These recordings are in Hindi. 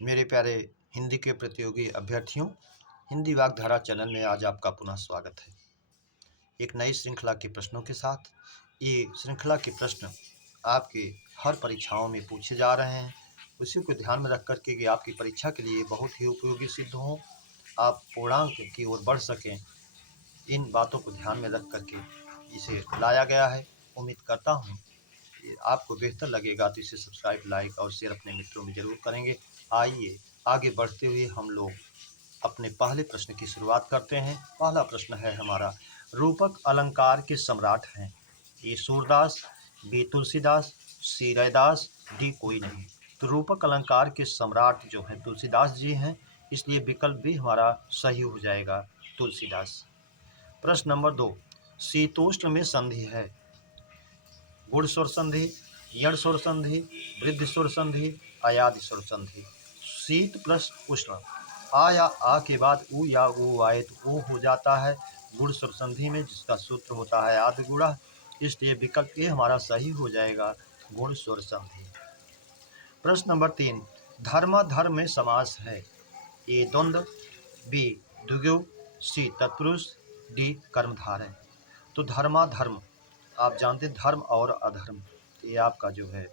मेरे प्यारे हिंदी के प्रतियोगी अभ्यर्थियों, हिंदी वाग्धारा चैनल में आज आपका पुनः स्वागत है। एक नई श्रृंखला के प्रश्नों के साथ। ये श्रृंखला के प्रश्न आपके हर परीक्षाओं में पूछे जा रहे हैं। उसी को ध्यान में रख कर के कि आपकी परीक्षा के लिए बहुत ही उपयोगी सिद्ध हों, आप पूर्णांक की ओर बढ़ सकें, इन बातों को ध्यान में रख कर के इसे लाया गया है। उम्मीद करता हूँ आपको बेहतर लगेगा तो इसे सब्सक्राइब, लाइक और शेयर अपने मित्रों में ज़रूर करेंगे। आइए आगे बढ़ते हुए हम लोग अपने पहले प्रश्न की शुरुआत करते हैं। पहला प्रश्न है हमारा, रूपक अलंकार के सम्राट हैं? ए सूरदास, बी तुलसीदास, सी रैदास, डी कोई नहीं। तो रूपक अलंकार के सम्राट जो हैं तुलसीदास जी हैं, इसलिए विकल्प भी हमारा सही हो जाएगा, तुलसीदास। प्रश्न नंबर 2, शीतोष्ण में संधि है? गुण स्वर संधि, यण स्वर संधि, वृद्धि स्वर संधि, अयादि स्वर संधि। शीत प्लस उष्ण, आ या आ के बाद उ या उ आए तो ओ हो जाता है गुण स्वर संधि में, जिसका सूत्र होता है आदि गुणा। इसलिए विकल्प ए हमारा सही हो जाएगा, गुण स्वर संधि। प्रश्न नंबर 3, धर्म में समास है? ए द्वंद्व, बी द्विगु, सी तत्पुरुष, डी कर्मधारय। तो धर्म आप जानते हैं, धर्म और अधर्म, ये आपका जो है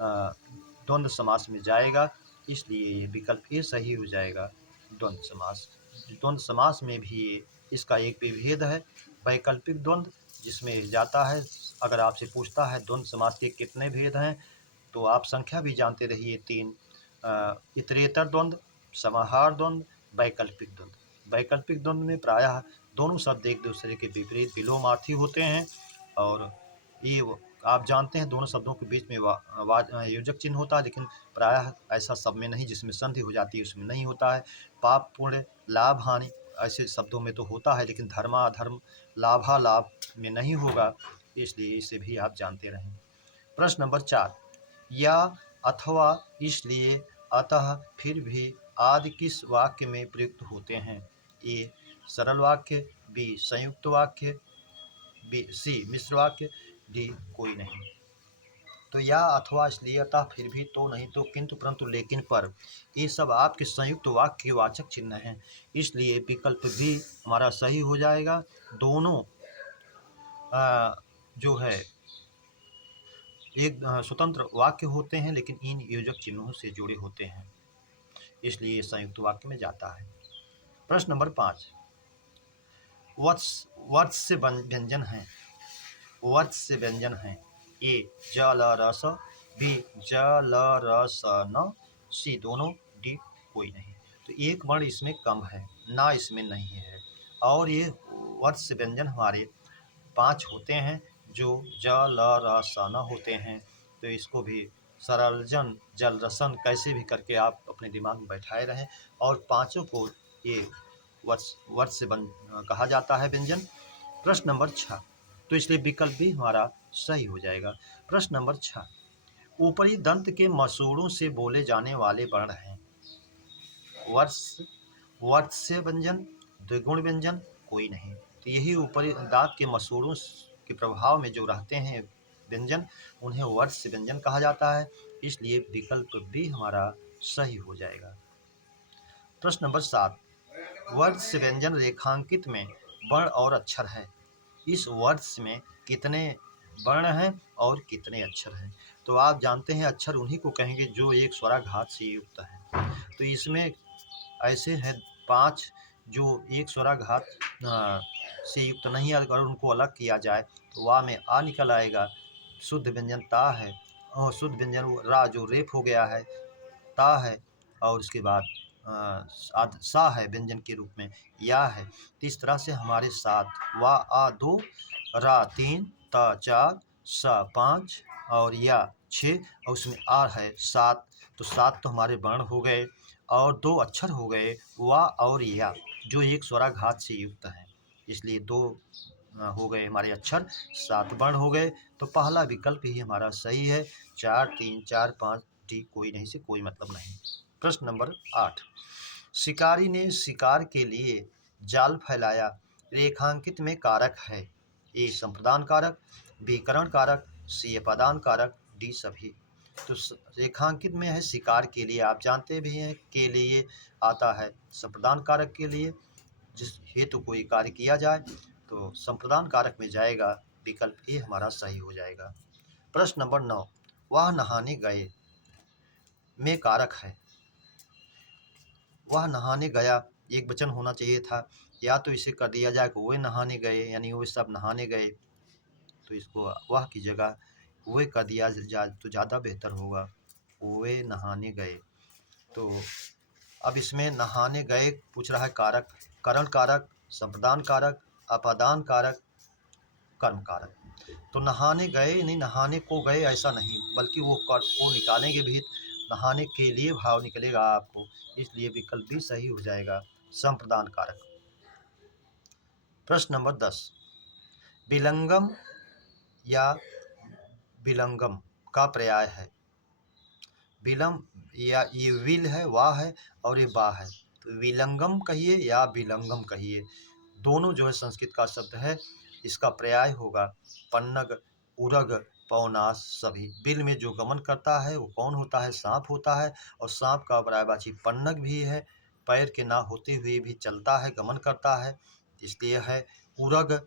द्वंद्व समास में जाएगा, इसलिए ये विकल्प ए सही हो जाएगा, द्वंद्व समास। द्वंद्व समास में भी इसका एक विभेद है, वैकल्पिक द्वंद्व, जिसमें जाता है, अगर आपसे पूछता है द्वंद्व समास के कितने भेद हैं, तो आप संख्या भी जानते रहिए, 3। इतरेतर द्वंद्व, समाहार द्वंद्व, वैकल्पिक द्वंद्व। वैकल्पिक द्वंद्व में प्रायः दोनों शब्द एक दूसरे के विपरीत विलोमार्थी होते हैं, और ये आप जानते हैं दोनों शब्दों के बीच में योजक चिन्ह होता है, लेकिन प्रायः ऐसा सब में नहीं, जिसमें संधि हो जाती है उसमें नहीं होता है। पाप पुण्य, लाभ हानि ऐसे शब्दों में तो होता है, लेकिन धर्माधर्म, लाभा लाभ में नहीं होगा, इसलिए इसे भी आप जानते रहें। प्रश्न नंबर 4, या, अथवा, इसलिए, अतः, फिर भी आदि किस वाक्य में प्रयुक्त होते हैं? ए सरल वाक्य, बी संयुक्त वाक्य, बी सी मिश्र वाक्य, डी कोई नहीं। तो या, अथवा, इसलिए, अतः, फिर भी, तो, नहीं तो, किंतु, परंतु, लेकिन, पर, ये सब आपके संयुक्त वाक्य के वाचक चिन्ह हैं, इसलिए विकल्प भी हमारा सही हो जाएगा। दोनों जो है एक स्वतंत्र वाक्य होते हैं, लेकिन इन योजक चिन्हों से जुड़े होते हैं, इसलिए ये संयुक्त वाक्य में जाता है। प्रश्न नंबर 5, वर्ष से व्यंजन है? वर्ष से व्यंजन है? ए जल रस, बी जल रस न, सी दोनों, डी कोई नहीं। तो एक वर्ण इसमें कम है, ना इसमें नहीं है, और ये वर्ष से व्यंजन हमारे 5 होते हैं, जो जल रस न होते हैं। तो इसको भी सरल जन जल रसन कैसे भी करके आप अपने दिमाग में बैठाए रहें, और पांचों को ये वर्ष से कहा जाता है व्यंजन। प्रश्न नंबर 6, तो इसलिए विकल्प भी हमारा सही हो जाएगा। प्रश्न नंबर 6, ऊपरी दंत के मसूड़ों से बोले जाने वाले वर्ण हैं? वर्ष, वर्ष से व्यंजन, द्विगुण व्यंजन, कोई नहीं। तो यही ऊपरी दांत के मसूड़ों के प्रभाव में जो रहते हैं व्यंजन, उन्हें वर्ष से व्यंजन कहा जाता है, इसलिए विकल्प भी हमारा सही हो जाएगा। प्रश्न नंबर 7, वर्ष से व्यंजन रेखांकित में वर्ण और अक्षर है? इस वर्ष में कितने वर्ण हैं और कितने अक्षर हैं? तो आप जानते हैं अक्षर उन्हीं को कहेंगे जो एक स्वराघात से युक्त है। तो इसमें ऐसे हैं 5 जो एक स्वराघात से युक्त नहीं है, अगर उनको अलग किया जाए तो वा में आ निकल आएगा, शुद्ध व्यंजन ता है, और शुद्ध व्यंजन रा जो रेप हो गया है, ता है, और उसके बाद सा है व्यंजन के रूप में, या है। तो इस तरह से हमारे 7, वा आ 2, रा 3, ता 4, सा 5 और या 6, और उसमें आ है 7। तो 7 तो हमारे वर्ण हो गए, और 2 अक्षर हो गए, वा और या, जो एक स्वराघात से युक्त हैं, इसलिए 2 हो गए हमारे अक्षर, 7 वर्ण हो गए। तो पहला विकल्प ही हमारा सही है, 4, 3, 4, 5, डी कोई नहीं से कोई मतलब नहीं। प्रश्न नंबर 8, शिकारी ने शिकार के लिए जाल फैलाया, रेखांकित में कारक है? ए संप्रदान कारक, बी करण कारक, सी अपादान कारक, डी सभी। तो रेखांकित में है शिकार के लिए, आप जानते भी हैं के लिए आता है संप्रदान कारक के लिए, जिस हेतु कोई कार्य किया जाए तो संप्रदान कारक में जाएगा, विकल्प ए हमारा सही हो जाएगा। प्रश्न नंबर 9, वह नहाने गए में कारक है। वह नहाने गया एक वचन होना चाहिए था, या तो इसे कर दिया जाए कि वे नहाने गए, यानी वे सब नहाने गए, तो इसको वह की जगह वे कर दिया जाए तो ज़्यादा बेहतर होगा, वे नहाने गए। तो अब इसमें नहाने गए पूछ रहा है कारक, करण कारक, संप्रदान कारक, अपादान कारक, कर्म कारक। तो नहाने गए नहीं, नहाने को गए ऐसा नहीं, बल्कि वो कर को निकालेंगे भी, नहाने के लिए भाव निकलेगा आपको, इसलिए विकल्प भी सही हो जाएगा, संप्रदान कारक। प्रश्न नंबर 10, विलंगम या विलंगम का पर्याय है। विलम या ये विल है, वाह है, और ये बा है, तो विलंगम कहिए या विलंगम कहिए, दोनों जो है संस्कृत का शब्द है। इसका पर्याय होगा पन्नग, उरग, पौनास सभी। बिल में जो गमन करता है वो कौन होता है, सांप होता है, और सांप का पर्यायवाची पन्नग भी है, पैर के ना होते हुए भी चलता है, गमन करता है, इसलिए है। उरग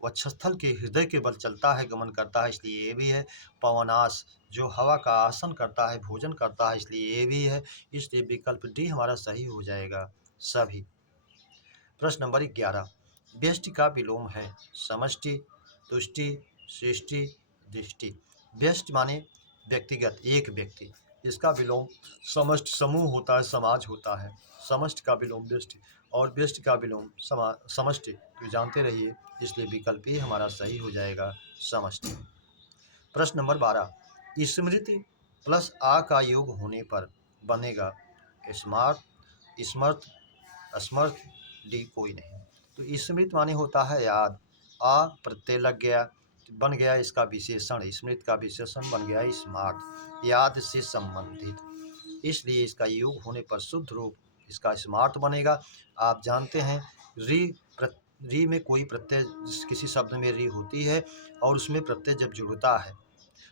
वक्षस्थल के हृदय के बल चलता है, गमन करता है, इसलिए ये भी है। पवनास जो हवा का आसन करता है, भोजन करता है, इसलिए ये भी है, इसलिए विकल्प डी हमारा सही हो जाएगा सभी। प्रश्न नंबर 11, व्यष्टि का विलोम है। समष्टि, तुष्टि, सृष्टि, दृष्टि। व्यष्टि माने व्यक्तिगत, एक व्यक्ति, इसका विलोम समष्टि समूह होता है, समाज होता है। समष्टि का विलोम व्यष्टि, और व्यष्टि का विलोम समष्टि, तो जानते रहिए, इसलिए विकल्प ए हमारा सही हो जाएगा, समष्टि। प्रश्न नंबर 12, स्मृति प्लस आ का योग होने पर बनेगा स्मार्ट, स्मर्थ, स्मर्थ, डी कोई नहीं। तो स्मृत माने होता है याद, आ प्रत्यय लग गया, बन गया इसका विशेषण, स्मृत का विशेषण बन गया स्मार्ट, याद से संबंधित, इसलिए इसका योग होने पर शुद्ध रूप इसका स्मार्ट बनेगा। आप जानते हैं री में कोई प्रत्यय, किसी शब्द में री होती है और उसमें प्रत्यय जब जुड़ता है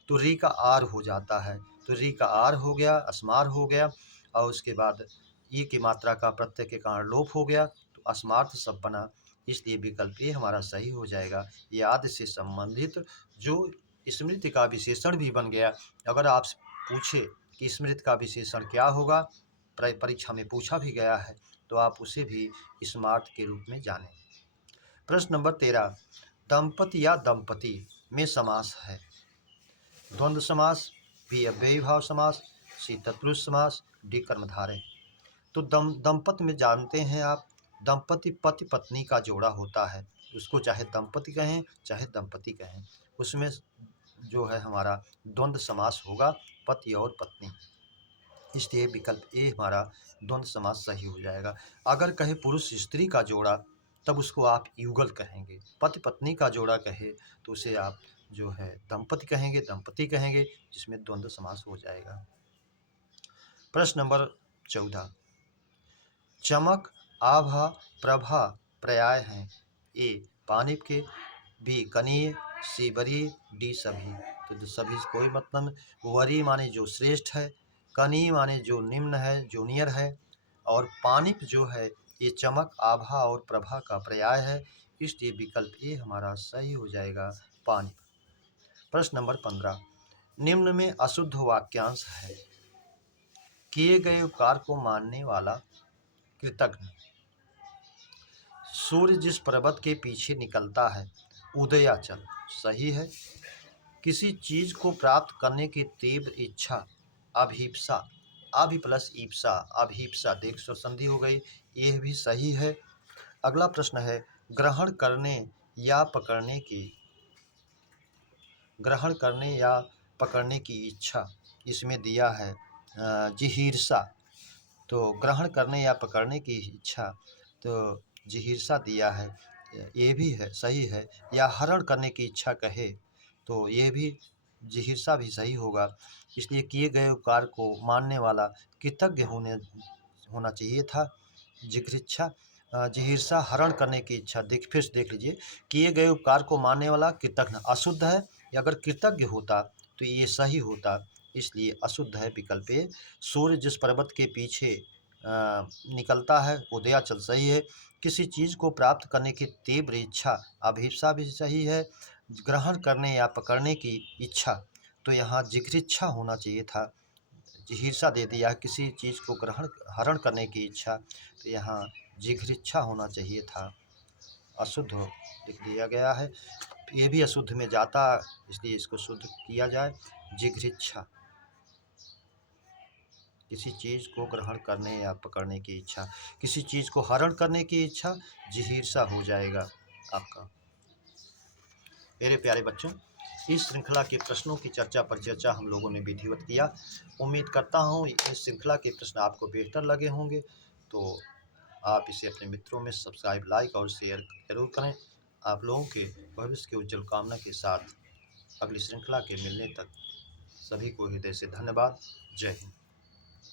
तो री का आर हो जाता है, तो री का आर हो गया, अस्मार हो गया, और उसके बाद ई की मात्रा का प्रत्यय के कारण लोप हो गया, तो अस्मार्थ शब्द बना, इसलिए विकल्प ए हमारा सही हो जाएगा। याद से संबंधित जो स्मृति का विशेषण भी बन गया। अगर आप पूछे कि स्मृति का विशेषण क्या होगा, परीक्षा में पूछा भी गया है, तो आप उसे भी स्मार्ट के रूप में जानें। प्रश्न नंबर 13, दंपति या दंपति में समास है। द्वंद्व समास, बी अव्ययी भाव समास, सी तत्पुरुष समास, डी कर्मधारय। तो दंपति में जानते हैं आप, दंपति पति पत्नी का जोड़ा होता है, उसको चाहे दंपति कहें चाहे दंपति कहें, उसमें जो है हमारा द्वंद्व समास होगा, पति और पत्नी, इसलिए विकल्प ए हमारा द्वंद्व समास सही हो जाएगा। अगर कहे पुरुष स्त्री का जोड़ा, तब उसको आप युगल कहेंगे। पति पत्नी का जोड़ा कहे तो उसे आप जो है दंपति कहेंगे, दंपति कहेंगे, जिसमें द्वंद्व समास हो जाएगा। प्रश्न नंबर 14, चमक, आभा, प्रभा पर्याय हैं। ए पानी के, बी कनीय, सी वरीय, डी सभी। तो सभी से कोई मतलब, वरीय माने जो श्रेष्ठ है, कनीय माने जो निम्न है, जूनियर है, और पानिप जो है ये चमक, आभा और प्रभा का पर्याय है, इसलिए विकल्प ए हमारा सही हो जाएगा, पानिप। प्रश्न नंबर 15, निम्न में अशुद्ध वाक्यांश है। किए गए उपकार को मानने वाला कृतज्ञ। सूर्य जिस पर्वत के पीछे निकलता है उदयाचल, सही है। किसी चीज को प्राप्त करने की तीव्र इच्छा, अभिप्सा, अभि प्लस ईप्सा, अभिप्सा, देख स्वर संधि हो गई, यह भी सही है। अगला प्रश्न है, ग्रहण करने या पकड़ने की, ग्रहण करने या पकड़ने की इच्छा, इसमें दिया है जिहीर्षा, तो ग्रहण करने या पकड़ने की इच्छा, तो जिहीर्षा दिया है, ये भी है सही है। या हरण करने की इच्छा कहे तो ये भी जिहीर्षा भी सही होगा, इसलिए किए गए उपकार को मानने वाला कृतज्ञ होना चाहिए था। जिघृक्षा, जिहीर्षा, हरण करने की इच्छा, फिर से देख लीजिए, किए गए उपकार को मानने वाला कृतज्ञ अशुद्ध है, या अगर कृतज्ञ होता तो ये सही होता, इसलिए अशुद्ध है विकल्प ए। सूर्य जिस पर्वत के पीछे निकलता है उदयाचल सही है। किसी चीज़ को प्राप्त करने की तीव्र इच्छा अभिप्सा भी सही है। ग्रहण करने या पकड़ने की इच्छा, तो यहाँ जिघ्रिच्छा होना चाहिए था, जिहीर्षा दे दिया। किसी चीज़ को हरण करने की इच्छा, तो यहाँ जिघ्रिच्छा होना चाहिए था। अशुद्ध लिख दिया गया है, ये भी अशुद्ध में जाता, इसलिए इसको शुद्ध किया जाए। जिघ्रिच्छा, किसी चीज़ को ग्रहण करने या पकड़ने की इच्छा, किसी चीज़ को हरण करने की इच्छा, जिहीर्षा हो जाएगा आपका। मेरे प्यारे बच्चों, इस श्रृंखला के प्रश्नों की चर्चा पर चर्चा हम लोगों ने विधिवत किया। उम्मीद करता हूँ इस श्रृंखला के प्रश्न आपको बेहतर लगे होंगे, तो आप इसे अपने मित्रों में सब्सक्राइब, लाइक और शेयर जरूर करें। आप लोगों के भविष्य की उज्जवल कामना के साथ अगली श्रृंखला के मिलने तक सभी को हृदय से धन्यवाद। जय हिंद।